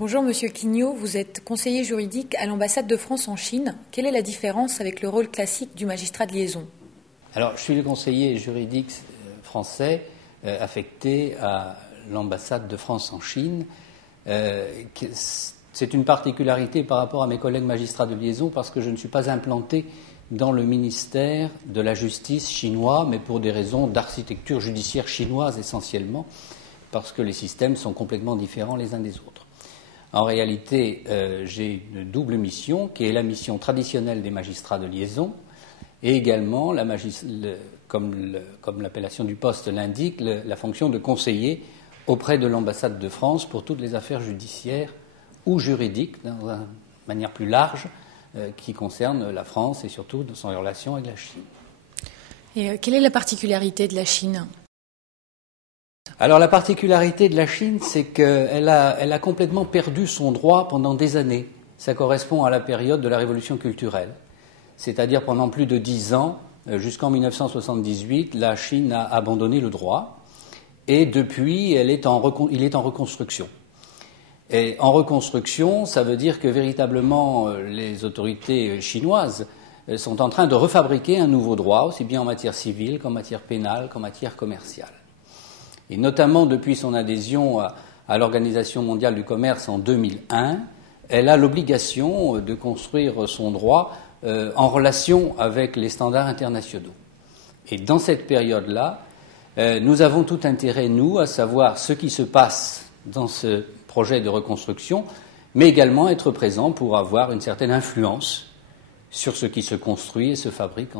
Bonjour Monsieur Quignot, vous êtes conseiller juridique à l'ambassade de France en Chine. Quelle est la différence avec le rôle classique du magistrat de liaison? Alors, je suis le conseiller juridique français affecté à l'ambassade de France en Chine. C'est une particularité par rapport à mes collègues magistrats de liaison parce que je ne suis pas implanté dans le ministère de la Justice chinois, mais pour des raisons d'architecture judiciaire chinoise essentiellement, parce que les systèmes sont complètement différents les uns des autres. En réalité, j'ai une double mission, qui est la mission traditionnelle des magistrats de liaison, et également, comme l'appellation du poste l'indique, la fonction de conseiller auprès de l'ambassade de France pour toutes les affaires judiciaires ou juridiques, d'une manière plus large, qui concernent la France et surtout de son relation avec la Chine. Et quelle est la particularité de la Chine ? Alors la particularité de la Chine, c'est qu'elle a complètement perdu son droit pendant des années. Ça correspond à la période de la révolution culturelle. C'est-à-dire pendant plus de 10 ans, jusqu'en 1978, la Chine a abandonné le droit. Et depuis, il est en reconstruction. Et en reconstruction, ça veut dire que véritablement les autorités chinoises sont en train de refabriquer un nouveau droit, aussi bien en matière civile qu'en matière pénale, qu'en matière commerciale. Et notamment depuis son adhésion à l'Organisation mondiale du commerce en 2001, elle a l'obligation de construire son droit en relation avec les standards internationaux. Et dans cette période-là, nous avons tout intérêt, nous, à savoir ce qui se passe dans ce projet de reconstruction, mais également être présent pour avoir une certaine influence sur ce qui se construit et se fabrique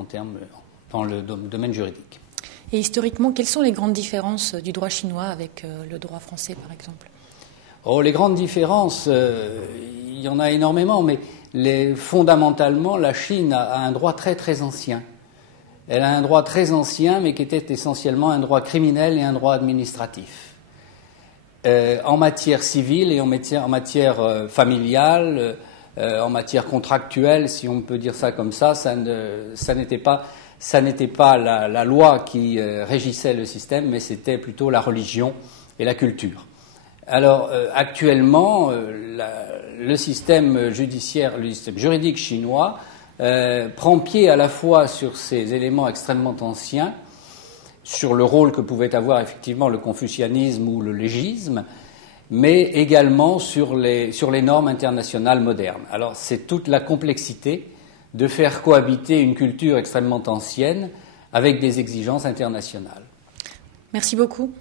dans le domaine juridique. Et historiquement, quelles sont les grandes différences du droit chinois avec le droit français, par exemple ? Oh, les grandes différences, il y en a énormément, mais fondamentalement, la Chine a un droit très très ancien. Elle a un droit très ancien, mais qui était essentiellement un droit criminel et un droit administratif. En matière civile et en matière familiale, en matière contractuelle, si on peut dire ça comme ça n'était pas la loi qui régissait le système, mais c'était plutôt la religion et la culture. Alors actuellement, le système juridique chinois prend pied à la fois sur ces éléments extrêmement anciens, sur le rôle que pouvait avoir effectivement le confucianisme ou le légisme, mais également sur les normes internationales modernes. Alors c'est toute la complexité de faire cohabiter une culture extrêmement ancienne avec des exigences internationales. Merci beaucoup.